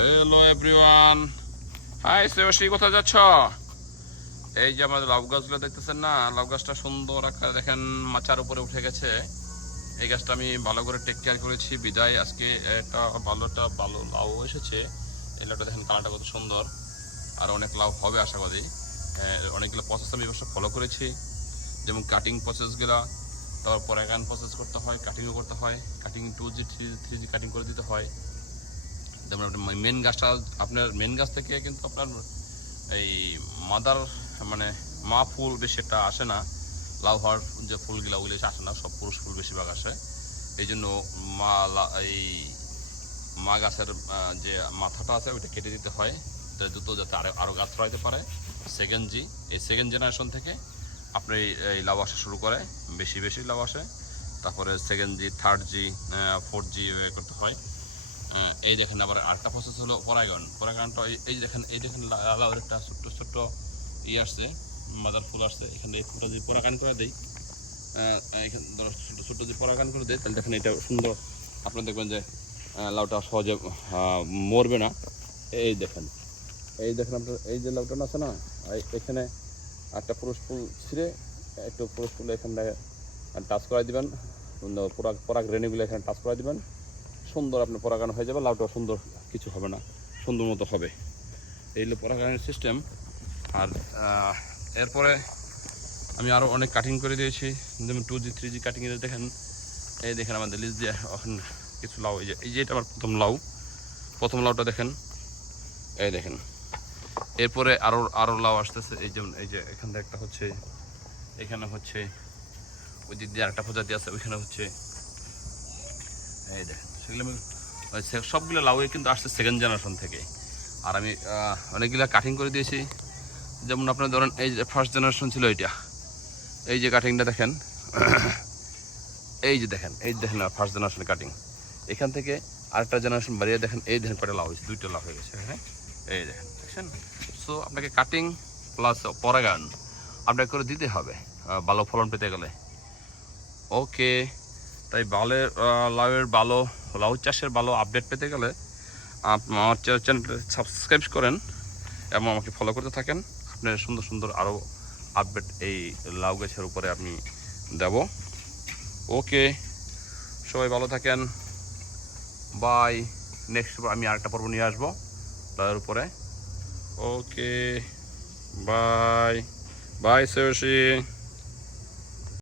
Hello everyone high Shreyasi কোথায় যাচ্ছ? এই যে আমাদের লাউ গাছগুলো দেখতেছেন না লাউ গাছটা সুন্দর আকারে দেখেন মাচার উপরে উঠে গেছে। এই গাছটা আমি ভালো করে টেক কেয়ার করেছি বিদায়। আজকে একটা ভালোটা ভালো লাউ এসেছে। এই লাউটা দেখেন কালারটা কত সুন্দর। আর অনেক লাউ হবে আশা করি। আহ, অনেকগুলো প্রসেস আমি অবশ্য ফলো করেছি। যেমন কাটিং প্রসেসগুলো তারপর পরাগান প্রসেস করতে হয় কাটিংও করতে হয়। Cutting two G three three G cutting করে দিতে হয়। যেমন আপনার মেন গাছটা, আপনার মেন গাছ থেকে কিন্তু আপনার এই মাদার মানে মা ফুল বেশি একটা আসে না। লাউ হওয়ার যে ফুলগুলো, ওগুলো এসে আসে না, সব পুরুষ ফুল বেশিরভাগ আসে। এই জন্য মা এই মা গাছের যে মাথাটা আছে, ওইটা কেটে দিতে হয়। দ্রুত যাতে আরও আরও গাছ ছড়াইতে পারে। সেকেন্ড জি এই সেকেন্ড জেনারেশন থেকে আপনি এই- লাউ আসা শুরু করে, বেশি বেশি লাউ আসে। তারপরে second G third G fourth G করতে হয়। এই দেখেন আবার আরেকটা প্রসেস হলো পরাগন পরাগনটা এই- দেখেন, এই দেখেন লাউয়ের একটা ছোট্ট ছোট্ট ই আসছে, মাদার ফুল আসছে। এখানে এই ফুলটা যদি পরাগান করে দেই এখানে ছোট ছোট যদি পরাগান করে দেয় তাহলে দেখেন এটা সুন্দর। আপনারা দেখবেন যে লাউটা সহজে মরবে না। এই দেখেন এই দেখেন আপনার, এই যে লাউটা আছে না এখানে একটা পুরুষ ফুল ছিঁড়ে, একটু পুরুষ ফুল এখানে টাচ করাই দিবেন। পরাগ পরাগ রেণুগুলো এখানে টাচ করাই দিবেন। সুন্দর আপনার পরাগান হয়ে যাবে লাউটা সুন্দর কিছু হবে না, সুন্দর মতো হবে। এই হলো পরাগানের সিস্টেম আর এরপরে আমি আরও অনেক কাটিং করে দিয়েছি। যেমন two G three G cutting দেখেন, এই দেখেন আমাদের লিজ দিয়ে এখন কিছু লাউ, এই যে এই যে এটা আমার প্রথম লাউ। প্রথম লাউটা দেখেন, এই দেখেন। এরপরে আরও আরও লাউ আসতেছে, এই যেমন, এই যে এখান থেকে একটা হচ্ছে, এখানে হচ্ছে, ওই দিক দিয়ে আরেকটা প্রজাতি আছে, ওইখানে হচ্ছে, এই দেখেন। সেগুলো আমি সবগুলো লাউয়ে কিন্তু আসছে সেকেন্ড জেনারেশন থেকে। আর আমি অনেকগুলো কাটিং করে দিয়েছি। যেমন আপনার ধরেন এই যে ফার্স্ট জেনারেশন ছিল এইটা। এই যে কাটিংটা দেখেন। এই যে দেখেন, এই যে দেখেন ফার্স্ট জেনারেশন কাটিং এখান থেকে আরেকটা জেনারেশন বাড়িয়ে দেখেন, এই দেখেন কয়টা লাউ হয়েছে, দুইটা লাউ হয়ে গেছে হ্যাঁ? এই দেখেন, দেখছেন? সো আপনাকে কাটিং প্লাস পরাগান আপনাকে করে দিতে হবে ভালো ফলন পেতে গেলে। ওকে তাই বালের লাউয়ের ভালো লাউ চাষের ভালো আপডেট পেতে গেলে আমার চ্যানেলটা সাবস্ক্রাইব করেন এবং আমাকে ফলো করতে থাকেন। আপনার সুন্দর সুন্দর আরও আপডেট এই লাউ গাছের উপরে আমি দেব। ওকে, সবাই ভালো থাকেন। বাই নেক্সট আমি আরেকটা পর্ব নিয়ে আসব লাউয়ের উপরে। Okay bye bye Shreyasi